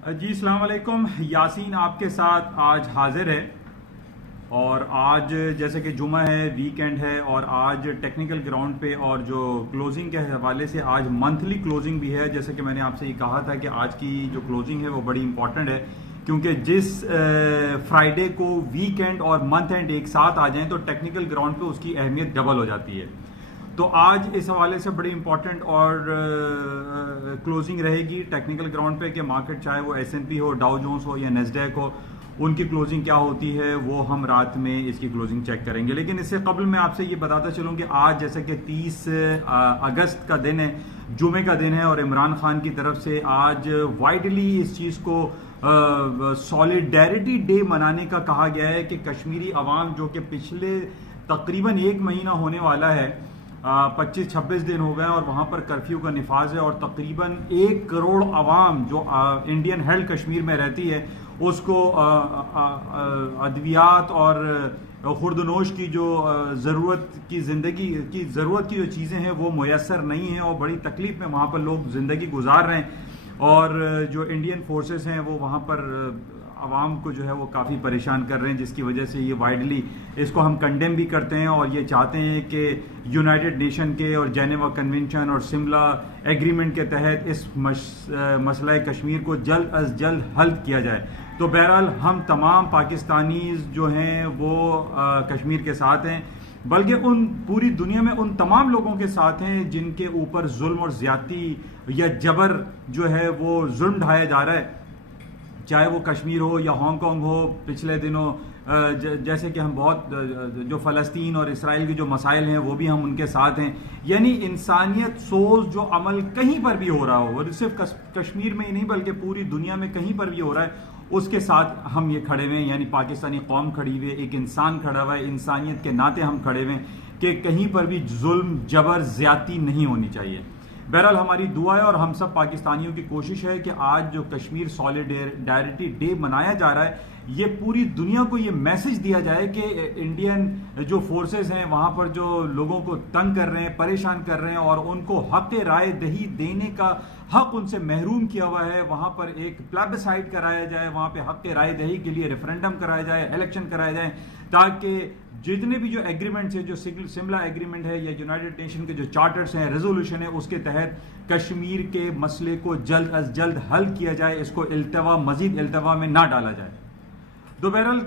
جی السلام علیکم. یاسین آپ کے ساتھ آج حاضر ہے. اور آج جیسے کہ جمعہ ہے, ویکینڈ ہے, اور آج ٹیکنیکل گراؤنڈ پہ اور جو کلوزنگ کے حوالے سے آج منتھلی کلوزنگ بھی ہے. جیسے کہ میں نے آپ سے یہ کہا تھا کہ آج کی جو کلوزنگ ہے وہ بڑی امپورٹنٹ ہے, کیونکہ جس فرائیڈے کو ویکینڈ اور منتھ اینڈ ایک ساتھ آ جائیں تو ٹیکنیکل گراؤنڈ پہ اس کی اہمیت ڈبل ہو جاتی ہے. تو آج اس حوالے سے بڑی امپورٹنٹ اور کلوزنگ رہے گی ٹیکنیکل گراؤنڈ پہ کہ مارکیٹ چاہے وہ ایس این پی ہو, ڈاؤ جونز ہو یا نیسڈیک ہو, ان کی کلوزنگ کیا ہوتی ہے وہ ہم رات میں اس کی کلوزنگ چیک کریں گے. لیکن اس سے قبل میں آپ سے یہ بتاتا چلوں کہ آج جیسے کہ 30 اگست کا دن ہے, جمعے کا دن ہے, اور عمران خان کی طرف سے آج وائڈلی اس چیز کو سالیڈیرٹی ڈے منانے کا کہا گیا ہے کہ کشمیری عوام جو کہ پچھلے تقریباً ایک مہینہ ہونے والا ہے, 25-26 دن ہو گئے اور وہاں پر کرفیو کا نفاذ ہے, اور تقریباً 1 کروڑ عوام جو انڈین ہیلڈ کشمیر میں رہتی ہے اس کو ادویات اور خوردنوش کی جو ضرورت کی زندگی کی ضرورت کی جو چیزیں ہیں وہ میسر نہیں ہیں, اور بڑی تکلیف میں وہاں پر لوگ زندگی گزار رہے ہیں. اور جو انڈین فورسز ہیں وہ وہاں پر عوام کو جو ہے وہ کافی پریشان کر رہے ہیں, جس کی وجہ سے یہ وائڈلی اس کو ہم کنڈیم بھی کرتے ہیں, اور یہ چاہتے ہیں کہ یونائٹڈ نیشن کے اور جینیوا کنونشن اور سملا ایگریمنٹ کے تحت اس مسئلہ کشمیر کو جلد از جلد حل کیا جائے. تو بہرحال ہم تمام پاکستانیز جو ہیں وہ کشمیر کے ساتھ ہیں, بلکہ ان پوری دنیا میں ان تمام لوگوں کے ساتھ ہیں جن کے اوپر ظلم اور زیادتی یا جبر جو ہے وہ ظلم ڈھایا جا رہا ہے, چاہے وہ کشمیر ہو یا ہانگ کانگ ہو. پچھلے دنوں جیسے کہ ہم بہت جو فلسطین اور اسرائیل کے جو مسائل ہیں وہ بھی ہم ان کے ساتھ ہیں. یعنی انسانیت سوز جو عمل کہیں پر بھی ہو رہا ہو, اور صرف کشمیر میں ہی نہیں بلکہ پوری دنیا میں کہیں پر بھی ہو رہا ہے, اس کے ساتھ ہم یہ کھڑے ہوئے ہیں. یعنی پاکستانی قوم کھڑی ہوئی ہے, ایک انسان کھڑا ہوا ہے, انسانیت کے ناطے ہم کھڑے ہوئے ہیں کہ کہیں پر بھی ظلم جبر زیادتی نہیں ہونی چاہیے. بہرحال ہماری دعا ہے اور ہم سب پاکستانیوں کی کوشش ہے کہ آج جو کشمیر سالیڈیرٹی ڈے منایا جا رہا ہے, یہ پوری دنیا کو یہ میسج دیا جائے کہ انڈین جو فورسز ہیں وہاں پر جو لوگوں کو تنگ کر رہے ہیں, پریشان کر رہے ہیں, اور ان کو حق رائے دہی دینے کا حق ان سے محروم کیا ہوا ہے, وہاں پر ایک پلیبسائٹ کرایا جائے, وہاں پہ حق رائے دہی کے لیے ریفرینڈم کرایا جائے, الیکشن کرایا جائے, تاکہ جتنے بھی جو ایگریمنٹس ہیں, جو سملا ایگریمنٹ ہے یا یونائٹڈ نیشن کے جو چارٹرز ہیں, ریزولوشن ہے, اس کے تحت کشمیر کے مسئلے کو جلد از جلد حل کیا جائے, اس کو مزید التوا میں نہ ڈالا جائے. تو بہرحال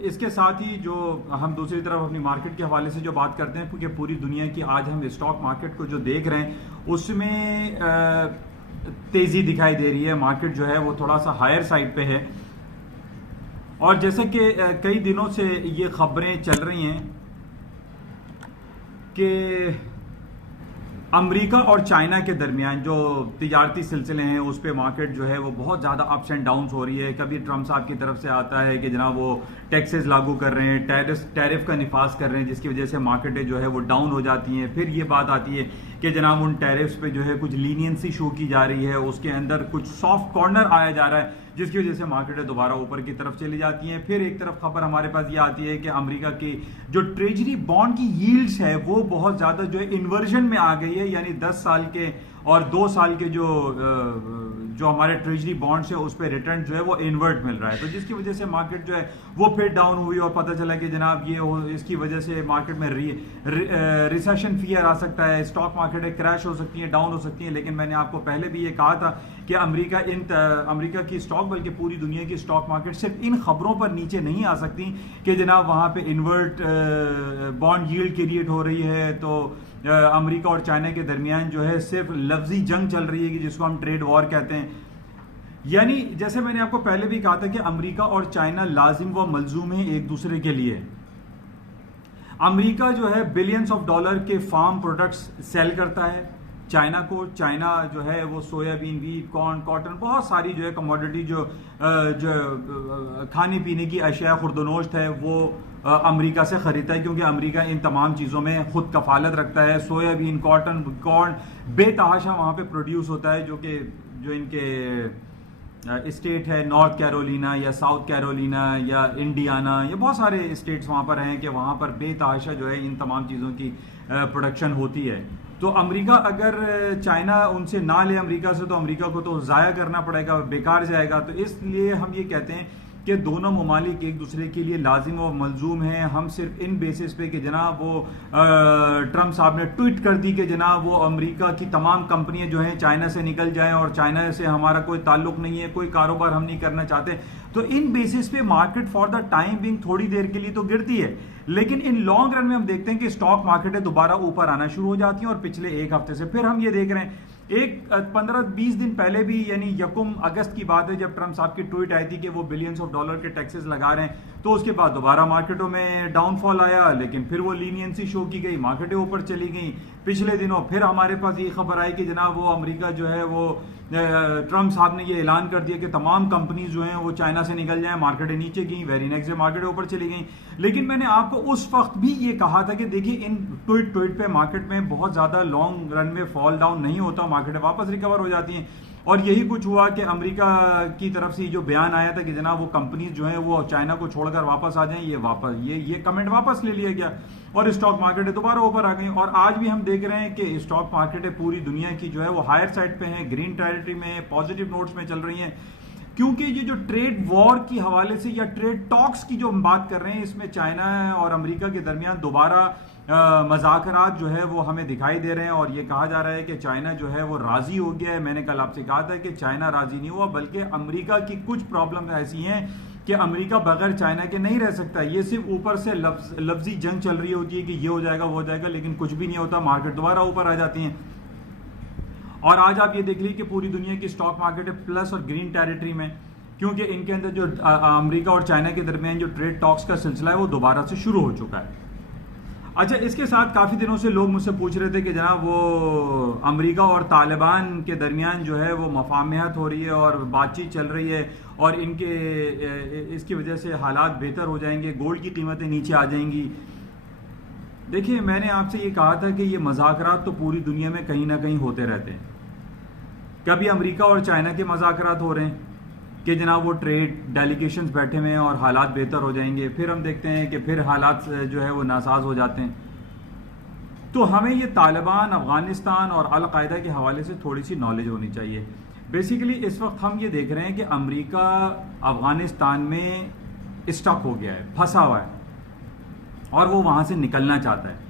اس کے ساتھ ہی جو ہم دوسری طرف اپنی مارکیٹ کے حوالے سے جو بات کرتے ہیں, کیونکہ پوری دنیا کی آج ہم اسٹاک مارکیٹ کو جو دیکھ رہے ہیں اس میں تیزی دکھائی دے رہی ہے. مارکیٹ جو ہے وہ تھوڑا سا ہائر سائڈ پہ ہے, اور جیسے کہ کئی دنوں سے یہ خبریں چل رہی ہیں کہ امریکہ اور چائنا کے درمیان جو تجارتی سلسلے ہیں اس پہ مارکیٹ جو ہے وہ بہت زیادہ اپس اینڈ ڈاؤنز ہو رہی ہے. کبھی ٹرمپ صاحب کی طرف سے آتا ہے کہ جناب وہ ٹیکسز لاگو کر رہے ہیں, ٹیرف کا نفاذ کر رہے ہیں, جس کی وجہ سے مارکیٹیں جو ہے وہ ڈاؤن ہو جاتی ہیں. پھر یہ بات آتی ہے کہ جناب ان ٹیرفز پہ جو ہے کچھ لینینسی شو کی جا رہی ہے, اس کے اندر کچھ سافٹ کارنر آیا جا رہا ہے, جس کی وجہ سے مارکیٹیں دوبارہ اوپر کی طرف چلی جاتی ہیں. پھر ایک طرف خبر ہمارے پاس یہ آتی ہے کہ امریکہ کی جو ٹریجری بانڈ کی ییلڈز ہے وہ بہت زیادہ جو ہے انورژن میں آ گئی ہے, یعنی 10 سال کے اور 2 سال کے جو ہمارے ٹریجری بانڈس ہیں اس پہ ریٹرن جو ہے وہ انورٹ مل رہا ہے. تو جس کی وجہ سے مارکیٹ جو ہے وہ پھر ڈاؤن ہوئی, اور پتہ چلا کہ جناب یہ اس کی وجہ سے مارکیٹ میں ریسیشن فیئر آ سکتا ہے, اسٹاک مارکیٹیں کریش ہو سکتی ہیں, ڈاؤن ہو سکتی ہیں. لیکن میں نے آپ کو پہلے بھی یہ کہا تھا کہ امریکہ کی اسٹاک بلکہ پوری دنیا کی اسٹاک مارکیٹ صرف ان خبروں پر نیچے نہیں آ سکتی کہ جناب وہاں پہ انورٹ بانڈ ییلڈ کریٹ ہو رہی ہے, تو امریکہ اور چائنا کے درمیان جو ہے صرف لفظی جنگ چل رہی ہے جس کو ہم ٹریڈ وار کہتے ہیں. یعنی جیسے میں نے آپ کو پہلے بھی کہا تھا کہ امریکہ اور چائنا لازم و ملزوم ہیں ایک دوسرے کے لیے. امریکہ جو ہے بلینز آف ڈالر کے فارم پروڈکٹس سیل کرتا ہے چائنا کو. چائنا جو ہے وہ سویا بین, ویٹ, کارن, کاٹن, بہت ساری جو ہے کموڈٹی جو کھانے پینے کی اشیاء خوردنوشت ہے وہ امریکہ سے خریدتا ہے, کیونکہ امریکہ ان تمام چیزوں میں خود کفالت رکھتا ہے. سویا بین, کاٹن, کارن بے تحاشا وہاں پہ پروڈیوس ہوتا ہے, جو ان کے اسٹیٹ ہے نارتھ کیرولینا یا ساؤتھ کیرولینا یا انڈیانا, یا بہت سارے اسٹیٹس وہاں پر ہیں کہ وہاں پر بے تحاشا جو ہے ان تمام چیزوں کی پروڈکشن ہوتی ہے. تو امریکہ اگر چائنا ان سے نہ لے امریکہ سے تو امریکہ کو تو ضائع کرنا پڑے گا, بیکار جائے گا. تو اس لیے ہم یہ کہتے ہیں کہ دونوں ممالک ایک دوسرے کے لیے لازم و ملزوم ہیں. ہم صرف ان بیسس پہ کہ جناب وہ ٹرمپ صاحب نے ٹویٹ کر دی کہ جناب وہ امریکہ کی تمام کمپنیاں جو ہیں چائنا سے نکل جائیں اور چائنا سے ہمارا کوئی تعلق نہیں ہے, کوئی کاروبار ہم نہیں کرنا چاہتے, تو ان بیسس پہ market for the time being تھوڑی دیر کے لیے تو گرتی ہے. لیکن ان لانگ رن میں ہم دیکھتے ہیں کہ اسٹاک مارکیٹیں دوبارہ اوپر آنا شروع ہو جاتی ہیں, اور پچھلے ایک ہفتے سے پھر ہم یہ دیکھ رہے ہیں. ایک 15-20 دن پہلے بھی, یعنی 1 اگست کی بات ہے جب ٹرمپ صاحب کی ٹویٹ آئی تھی کہ وہ بلینز آف ڈالر کے ٹیکسز لگا رہے ہیں, تو اس کے بعد دوبارہ مارکیٹوں میں ڈاؤن فال آیا, لیکن پھر وہ لینینسی شو کی گئی, مارکیٹیں اوپر چلی گئیں. پچھلے دنوں پھر ہمارے پاس یہ خبر آئی کہ جناب وہ امریکہ جو ہے وہ ٹرمپ صاحب نے یہ اعلان کر دیا کہ تمام کمپنیز جو ہیں وہ چائنا سے نکل جائیں, مارکیٹیں نیچے گئیں, ویری نیکسٹ ڈے مارکیٹیں اوپر چلی گئیں. لیکن میں نے آپ کو اس وقت بھی یہ کہا تھا کہ دیکھیے ان ٹویٹ پہ مارکیٹ میں بہت زیادہ لانگ رن میں فال ڈاؤن نہیں ہوتا, مارکیٹیں واپس ریکور ہو جاتی ہیں. اور یہی کچھ ہوا کہ امریکہ کی طرف سے جو بیان آیا تھا کہ جناب وہ کمپنیز جو ہیں وہ چائنا کو چھوڑ کر واپس آ جائیں, یہ کمنٹ واپس لے لیا گیا اور اسٹاک مارکیٹیں دوبارہ اوپر آ گئیں. اور آج بھی ہم دیکھ رہے ہیں کہ اسٹاک مارکیٹیں پوری دنیا کی جو ہے وہ ہائر سائڈ پہ ہیں, گرین ٹیریٹری میں, پازیٹیو نوٹس میں چل رہی ہیں. کیونکہ یہ جو ٹریڈ وار کی حوالے سے یا ٹریڈ ٹاکس کی جو ہم بات کر رہے ہیں, اس میں چائنا اور امریکہ کے درمیان دوبارہ مذاکرات جو ہے وہ ہمیں دکھائی دے رہے ہیں. اور یہ کہا جا رہا ہے کہ چائنا جو ہے وہ راضی ہو گیا ہے. میں نے کل آپ سے کہا تھا کہ چائنا راضی نہیں ہوا, بلکہ امریکہ کی کچھ پرابلم ایسی ہیں کہ امریکہ بغیر چائنا کے نہیں رہ سکتا. یہ صرف اوپر سے لفظی جنگ چل رہی ہوتی ہے کہ یہ ہو جائے گا وہ ہو جائے گا, لیکن کچھ بھی نہیں ہوتا, مارکیٹ دوبارہ اوپر آ جاتی ہیں. اور آج آپ یہ دیکھ لیجیے کہ پوری دنیا کی اسٹاک مارکیٹ پلس اور گرین ٹیریٹری میں, کیونکہ ان کے اندر جو امریکہ اور چائنا کے درمیان جو ٹریڈ ٹاکس کا سلسلہ ہے وہ دوبارہ سے شروع ہو چکا ہے. اچھا, اس کے ساتھ کافی دنوں سے لوگ مجھ سے پوچھ رہے تھے کہ جناب وہ امریکہ اور طالبان کے درمیان جو ہے وہ مفاہمت ہو رہی ہے اور بات چیت چل رہی ہے, اور اس کی وجہ سے حالات بہتر ہو جائیں گے, گولڈ کی قیمتیں نیچے آ جائیں گی. دیکھیے, میں نے آپ سے یہ کہا تھا کہ یہ مذاکرات تو پوری دنیا میں کہیں نہ کہیں ہوتے رہتے ہیں. کبھی امریکہ اور چائنا کے مذاکرات ہو رہے ہیں کہ جناب وہ ٹریڈ ڈیلیگیشنز بیٹھے ہوئے ہیں اور حالات بہتر ہو جائیں گے, پھر ہم دیکھتے ہیں کہ پھر حالات جو ہے وہ ناساز ہو جاتے ہیں. تو ہمیں یہ طالبان, افغانستان اور القاعدہ کے حوالے سے تھوڑی سی نالج ہونی چاہیے. بیسیکلی اس وقت ہم یہ دیکھ رہے ہیں کہ امریکہ افغانستان میں اسٹک ہو گیا ہے, پھنسا ہوا ہے, اور وہ وہاں سے نکلنا چاہتا ہے.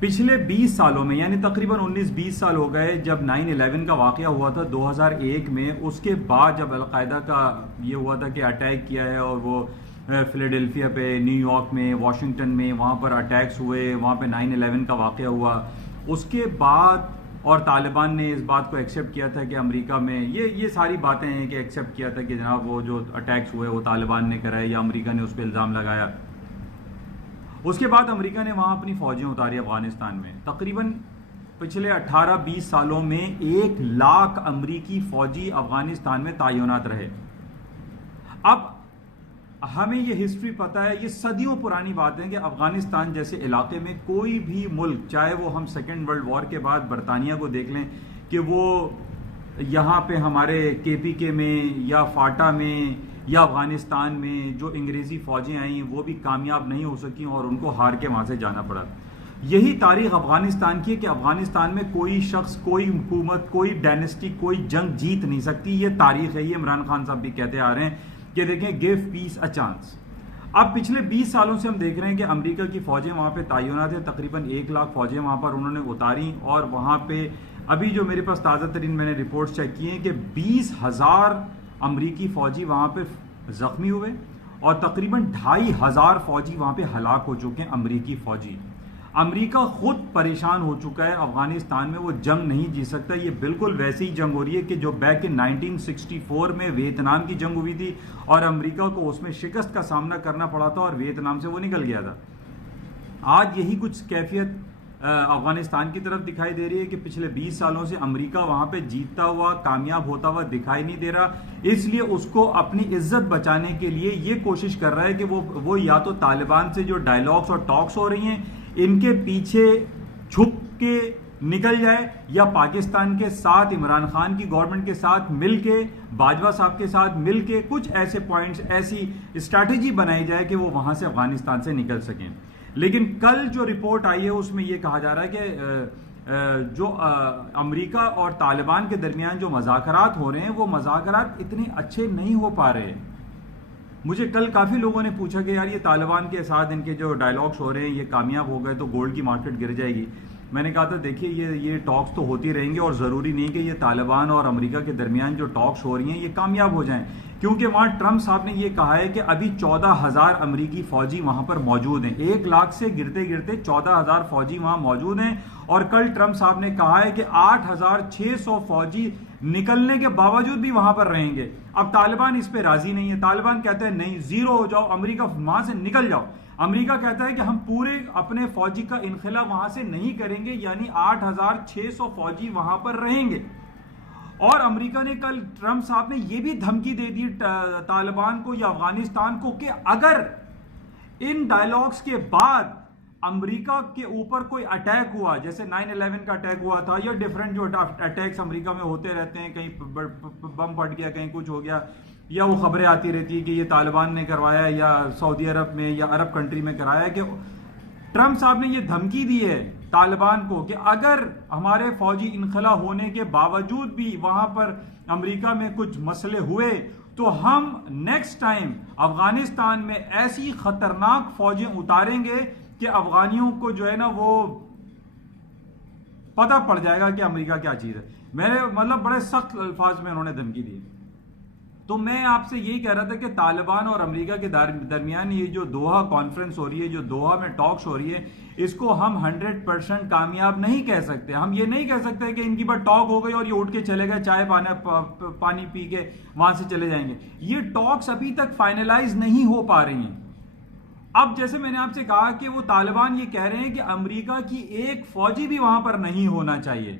پچھلے 20 سالوں میں, یعنی تقریباً 19-20 سال ہو گئے جب 9/11 کا واقعہ ہوا تھا 2001 میں, اس کے بعد جب القاعدہ کا یہ ہوا تھا کہ اٹیک کیا ہے, اور وہ فلیڈلفیا پہ, نیو یارک میں, واشنگٹن میں, وہاں پر اٹیکس ہوئے, وہاں پہ 9/11 کا واقعہ ہوا. اس کے بعد اور طالبان نے اس بات کو ایکسیپٹ کیا تھا کہ امریکہ میں یہ ساری باتیں ہیں کہ ایکسیپٹ کیا تھا کہ جناب وہ جو اٹیکس ہوئے وہ طالبان نے کرائے یا امریکہ نے اس پہ الزام لگایا. اس کے بعد امریکہ نے وہاں اپنی فوجیں اتاری افغانستان میں. تقریباً پچھلے 18-20 سالوں میں 1 لاکھ امریکی فوجی افغانستان میں تعینات رہے. اب ہمیں یہ ہسٹری پتہ ہے, یہ صدیوں پرانی بات ہے کہ افغانستان جیسے علاقے میں کوئی بھی ملک, چاہے وہ ہم سیکنڈ ورلڈ وار کے بعد برطانیہ کو دیکھ لیں کہ وہ یہاں پہ ہمارے KPK میں یا فاٹا میں یا افغانستان میں جو انگریزی فوجیں آئیں وہ بھی کامیاب نہیں ہو سکیں اور ان کو ہار کے وہاں سے جانا پڑا. یہی تاریخ افغانستان کی ہے کہ افغانستان میں کوئی شخص, کوئی حکومت, کوئی ڈائنسٹی, کوئی جنگ جیت نہیں سکتی. یہ تاریخ ہے, یہ عمران خان صاحب بھی کہتے آ رہے ہیں کہ دیکھیں گیو پیس اے چانس. اب پچھلے 20 سالوں سے ہم دیکھ رہے ہیں کہ امریکہ کی فوجیں وہاں پہ تعینات ہیں, تقریباً 1 لاکھ فوجیں وہاں پر انہوں نے اتاری, اور وہاں پہ ابھی جو میرے پاس تازہ ترین میں نے رپورٹس چیک کی ہیں کہ 20,000 امریکی فوجی وہاں پہ زخمی ہوئے اور تقریباً 2,500 فوجی وہاں پہ ہلاک ہو چکے ہیں امریکی فوجی. امریکہ خود پریشان ہو چکا ہے افغانستان میں, وہ جنگ نہیں جیت سکتا. یہ بالکل ویسی ہی جنگ ہو رہی ہے کہ جو بیک ان 1964 میں ویتنام کی جنگ ہوئی تھی اور امریکہ کو اس میں شکست کا سامنا کرنا پڑا تھا اور ویتنام سے وہ نکل گیا تھا. آج یہی کچھ کیفیت افغانستان کی طرف دکھائی دے رہی ہے کہ پچھلے 20 سالوں سے امریکہ وہاں پہ جیتتا ہوا, کامیاب ہوتا ہوا دکھائی نہیں دے رہا. اس لیے اس کو اپنی عزت بچانے کے لیے یہ کوشش کر رہا ہے کہ وہ یا تو طالبان سے جو ڈائلاگس اور ٹاکس ہو رہی ہیں ان کے پیچھے چھپ کے نکل جائے, یا پاکستان کے ساتھ, عمران خان کی گورنمنٹ کے ساتھ مل کے, باجوہ صاحب کے ساتھ مل کے کچھ ایسے پوائنٹس, ایسی اسٹریٹجی بنائی جائے کہ وہ وہاں سے افغانستان سے نکل سکیں. لیکن کل جو رپورٹ آئی ہے اس میں یہ کہا جا رہا ہے کہ جو امریکہ اور طالبان کے درمیان جو مذاکرات ہو رہے ہیں وہ مذاکرات اتنے اچھے نہیں ہو پا رہے. مجھے کل کافی لوگوں نے پوچھا کہ یار یہ طالبان کے ساتھ ان کے جو ڈائلاگس ہو رہے ہیں یہ کامیاب ہو گئے تو گولڈ کی مارکیٹ گر جائے گی. میں نے کہا تھا دیکھیے یہ ٹاکس تو ہوتی رہیں گے اور ضروری نہیں کہ یہ طالبان اور امریکہ کے درمیان جو ٹاکس ہو رہی ہیں یہ کامیاب ہو جائیں, کیونکہ وہاں ٹرمپ صاحب نے یہ کہا ہے کہ ابھی 14,000 امریکی فوجی وہاں پر موجود ہیں. 1 لاکھ سے گرتے گرتے 14,000 فوجی وہاں موجود ہیں. اور کل ٹرمپ صاحب نے کہا ہے کہ 8,600 فوجی نکلنے کے باوجود بھی وہاں پر رہیں گے. اب طالبان اس پہ راضی نہیں ہے. طالبان کہتے ہیں نہیں, زیرو ہو جاؤ, امریکہ وہاں سے نکل جاؤ. امریکہ کہتا ہے کہ ہم پورے اپنے فوجی کا انخلا وہاں سے نہیں کریں گے, یعنی 8,600 فوجی وہاں پر رہیں گے. اور امریکہ نے کل ٹرمپ صاحب نے یہ بھی دھمکی دے دی طالبان کو یا افغانستان کو کہ اگر ان ڈائلاگز کے بعد امریکہ کے اوپر کوئی اٹیک ہوا, جیسے 9/11 کا اٹیک ہوا تھا یا ڈیفرنٹ جو اٹیکس امریکہ میں ہوتے رہتے ہیں, کہیں بم پھٹ گیا, کہیں کچھ ہو گیا, یا وہ خبریں آتی رہتی ہیں کہ یہ طالبان نے کروایا یا سعودی عرب میں یا عرب کنٹری میں کرایا, کہ ٹرمپ صاحب نے یہ دھمکی دی ہے طالبان کو کہ اگر ہمارے فوجی انخلا ہونے کے باوجود بھی وہاں پر امریکہ میں کچھ مسئلے ہوئے تو ہم نیکسٹ ٹائم افغانستان میں ایسی خطرناک فوجیں اتاریں گے کہ افغانیوں کو جو ہے نا وہ پتہ پڑ جائے گا کہ امریکہ کیا چیز ہے. میرے مطلب بڑے سخت الفاظ میں انہوں نے دھمکی دی. تو میں آپ سے یہی کہہ رہا تھا کہ طالبان اور امریکہ کے درمیان یہ جو دوحہ کانفرنس ہو رہی ہے, جو دوحہ میں ٹاکس ہو رہی ہے, اس کو ہم 100% کامیاب نہیں کہہ سکتے. ہم یہ نہیں کہہ سکتے کہ ان کی بات ٹاک ہو گئی اور یہ اٹھ کے چلے گئے, چائے پانی پی کے وہاں سے چلے جائیں گے. یہ ٹاکس ابھی تک فائنلائز نہیں ہو پا رہی ہیں. اب جیسے میں نے آپ سے کہا کہ وہ طالبان یہ کہہ رہے ہیں کہ امریکہ کی ایک فوجی بھی وہاں پر نہیں ہونا چاہیے.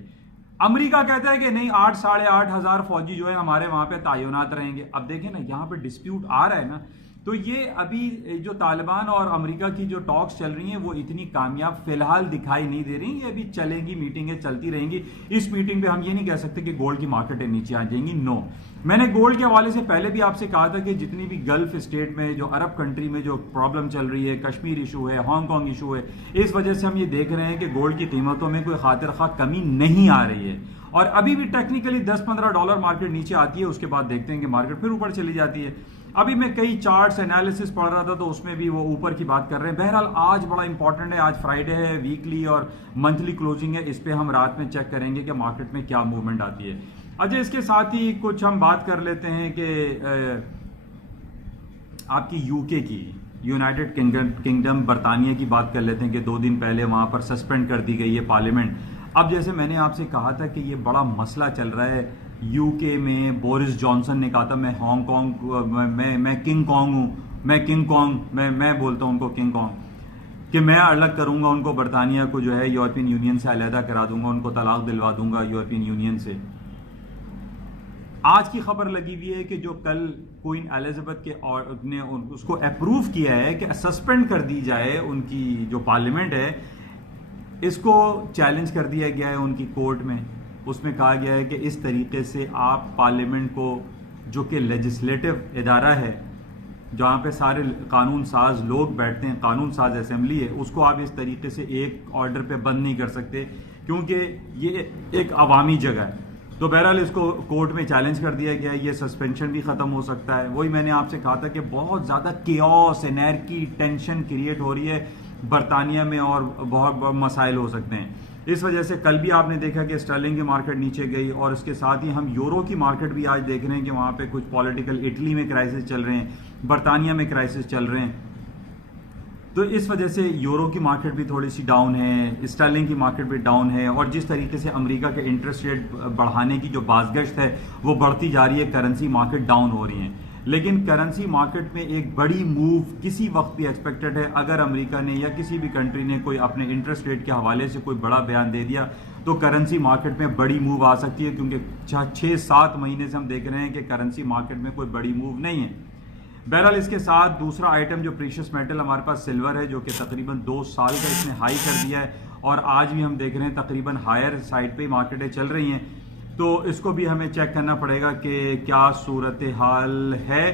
امریکہ کہتا ہے کہ نہیں, 8,500 فوجی جو ہے ہمارے وہاں پہ تعینات رہیں گے. اب دیکھیں نا یہاں پہ ڈسپیوٹ آ رہا ہے نا, تو یہ ابھی جو طالبان اور امریکہ کی جو ٹاکس چل رہی ہیں وہ اتنی کامیاب فی الحال دکھائی نہیں دے رہی. یہ ابھی چلیں گی, میٹنگیں چلتی رہیں گی. اس میٹنگ پہ ہم یہ نہیں کہہ سکتے کہ گولڈ کی مارکیٹیں نیچے آ جائیں گی, نو. میں نے گولڈ کے حوالے سے پہلے بھی آپ سے کہا تھا کہ جتنی بھی گلف اسٹیٹ میں جو عرب کنٹری میں جو پرابلم چل رہی ہے, کشمیر ایشو ہے, ہانگ کانگ ایشو ہے, اس وجہ سے ہم یہ دیکھ رہے ہیں کہ گولڈ کی قیمتوں میں کوئی خاطر خواہ کمی نہیں آ رہی ہے. اور ابھی بھی ٹیکنیکلی $10-15 مارکیٹ نیچے آتی ہے, اس کے بعد دیکھتے ہیں کہ مارکیٹ پھر اوپر چلی جاتی ہے. ابھی میں کئی چارٹس انالیسس پڑھ رہا تھا تو اس میں بھی وہ اوپر کی بات کر رہے ہیں. بہرحال آج بڑا امپورٹنٹ ہے, آج فرائیڈے ہے, ویکلی اور منتھلی کلوزنگ ہے, اس پہ ہم رات میں چیک کریں گے کہ مارکیٹ میں کیا موومنٹ آتی ہے. اچھا, اس کے ساتھ ہی کچھ ہم بات کر لیتے ہیں کہ آپ کی یو کے کی, یونائٹڈ کنگڈم برطانیہ کی بات کر لیتے ہیں کہ 2 دن پہلے وہاں پر سسپینڈ کر دی گئی ہے پارلیمنٹ. اب جیسے میں نے آپ سے کہا تھا کہ یہ بڑا مسئلہ چل رہا ہے یو کے میں. بورس جانسن نے کہا تھا میں ہانگ کانگ میں کنگ کانگ ہوں, میں کنگ کانگ میں بولتا ہوں ان کو کنگ کانگ, کہ میں الگ کروں گا ان کو, برطانیہ کو جو ہے یورپین یونین سے علیحدہ کرا دوں گا, ان کو طلاق دلوا دوں گا یورپین یونین سے. آج کی خبر لگی ہوئی ہے کہ جو کل کوئین ایلزابتھ کے نے اس کو اپروو کیا ہے کہ سسپینڈ کر دی جائے ان کی جو پارلیمنٹ ہے, اس کو چیلنج کر دیا گیا ہے ان کی کورٹ میں. اس میں کہا گیا ہے کہ اس طریقے سے آپ پارلیمنٹ کو, جو کہ لیجسلیٹو ادارہ ہے جہاں پہ سارے قانون ساز لوگ بیٹھتے ہیں, قانون ساز اسمبلی ہے, اس کو آپ اس طریقے سے ایک آرڈر پہ بند نہیں کر سکتے کیونکہ یہ ایک عوامی جگہ ہے. تو بہرحال اس کو کورٹ میں چیلنج کر دیا گیا ہے, یہ سسپینشن بھی ختم ہو سکتا ہے. وہی میں نے آپ سے کہا تھا کہ بہت زیادہ کیوس, انارکی, ٹینشن کریٹ ہو رہی ہے برطانیہ میں اور بہت مسائل ہو سکتے ہیں. اس وجہ سے کل بھی آپ نے دیکھا کہ اسٹرلنگ کی مارکیٹ نیچے گئی, اور اس کے ساتھ ہی ہم یورو کی مارکیٹ بھی آج دیکھ رہے ہیں کہ وہاں پہ کچھ پولیٹیکل, اٹلی میں کرائسس چل رہے ہیں, برطانیہ میں کرائسس چل رہے ہیں. تو اس وجہ سے یورو کی مارکیٹ بھی تھوڑی سی ڈاؤن ہے, اسٹرلنگ کی مارکیٹ بھی ڈاؤن ہے. اور جس طریقے سے امریکہ کے انٹرسٹ ریٹ بڑھانے کی جو بازگشت ہے وہ بڑھتی جا رہی ہے, کرنسی مارکیٹ ڈاؤن ہو رہی ہیں. لیکن کرنسی مارکیٹ میں ایک بڑی موو کسی وقت بھی ایکسپیکٹڈ ہے. اگر امریکہ نے یا کسی بھی کنٹری نے کوئی اپنے انٹرسٹ ریٹ کے حوالے سے کوئی بڑا بیان دے دیا تو کرنسی مارکیٹ میں بڑی موو آ سکتی ہے, کیونکہ 6-7 مہینے سے ہم دیکھ رہے ہیں کہ کرنسی مارکیٹ میں کوئی بڑی موو نہیں ہے. بہرحال اس کے ساتھ دوسرا آئٹم جو پریشس میٹل ہمارے پاس سلور ہے, جو کہ تقریباً 2 سال کا اس نے ہائی کر دیا ہے, اور آج بھی ہم دیکھ رہے ہیں تقریباً ہائر سائڈ پہ مارکیٹیں چل رہی ہیں. تو اس کو بھی ہمیں چیک کرنا پڑے گا کہ کیا صورتحال ہے.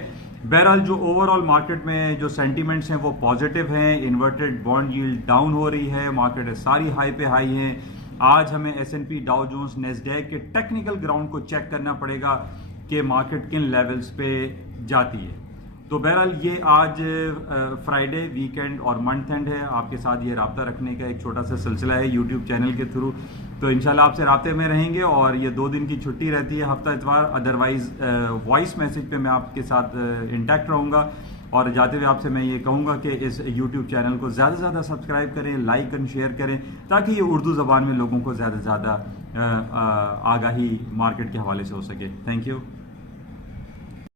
بہرحال جو اوور آل مارکیٹ میں جو سینٹیمنٹس ہیں وہ پازیٹیو ہیں. انورٹڈ بانڈ ییلڈ ڈاؤن ہو رہی ہے, مارکیٹ ساری ہائی پہ ہائی ہیں. آج ہمیں S&P ڈاؤ جونز نیسڈیک کے ٹیکنیکل گراؤنڈ کو چیک کرنا پڑے گا کہ مارکیٹ کن لیولز پہ جاتی ہے. تو بہرحال یہ آج فرائیڈے ویکینڈ اور منتھ اینڈ ہے. آپ کے ساتھ یہ رابطہ رکھنے کا ایک چھوٹا سا سلسلہ ہے یوٹیوب چینل کے تھرو. تو انشاءاللہ آپ سے رابطے میں رہیں گے, اور یہ 2 دن کی چھٹی رہتی ہے ہفتہ اتوار. ادروائز وائس میسج پہ میں آپ کے ساتھ انٹیکٹ رہوں گا. اور جاتے ہوئے آپ سے میں یہ کہوں گا کہ اس یوٹیوب چینل کو زیادہ سے زیادہ سبسکرائب کریں, لائک اور شیئر کریں, تاکہ یہ اردو زبان میں لوگوں کو زیادہ سے زیادہ آگاہی مارکیٹ کے حوالے سے ہو سکے. Thank you.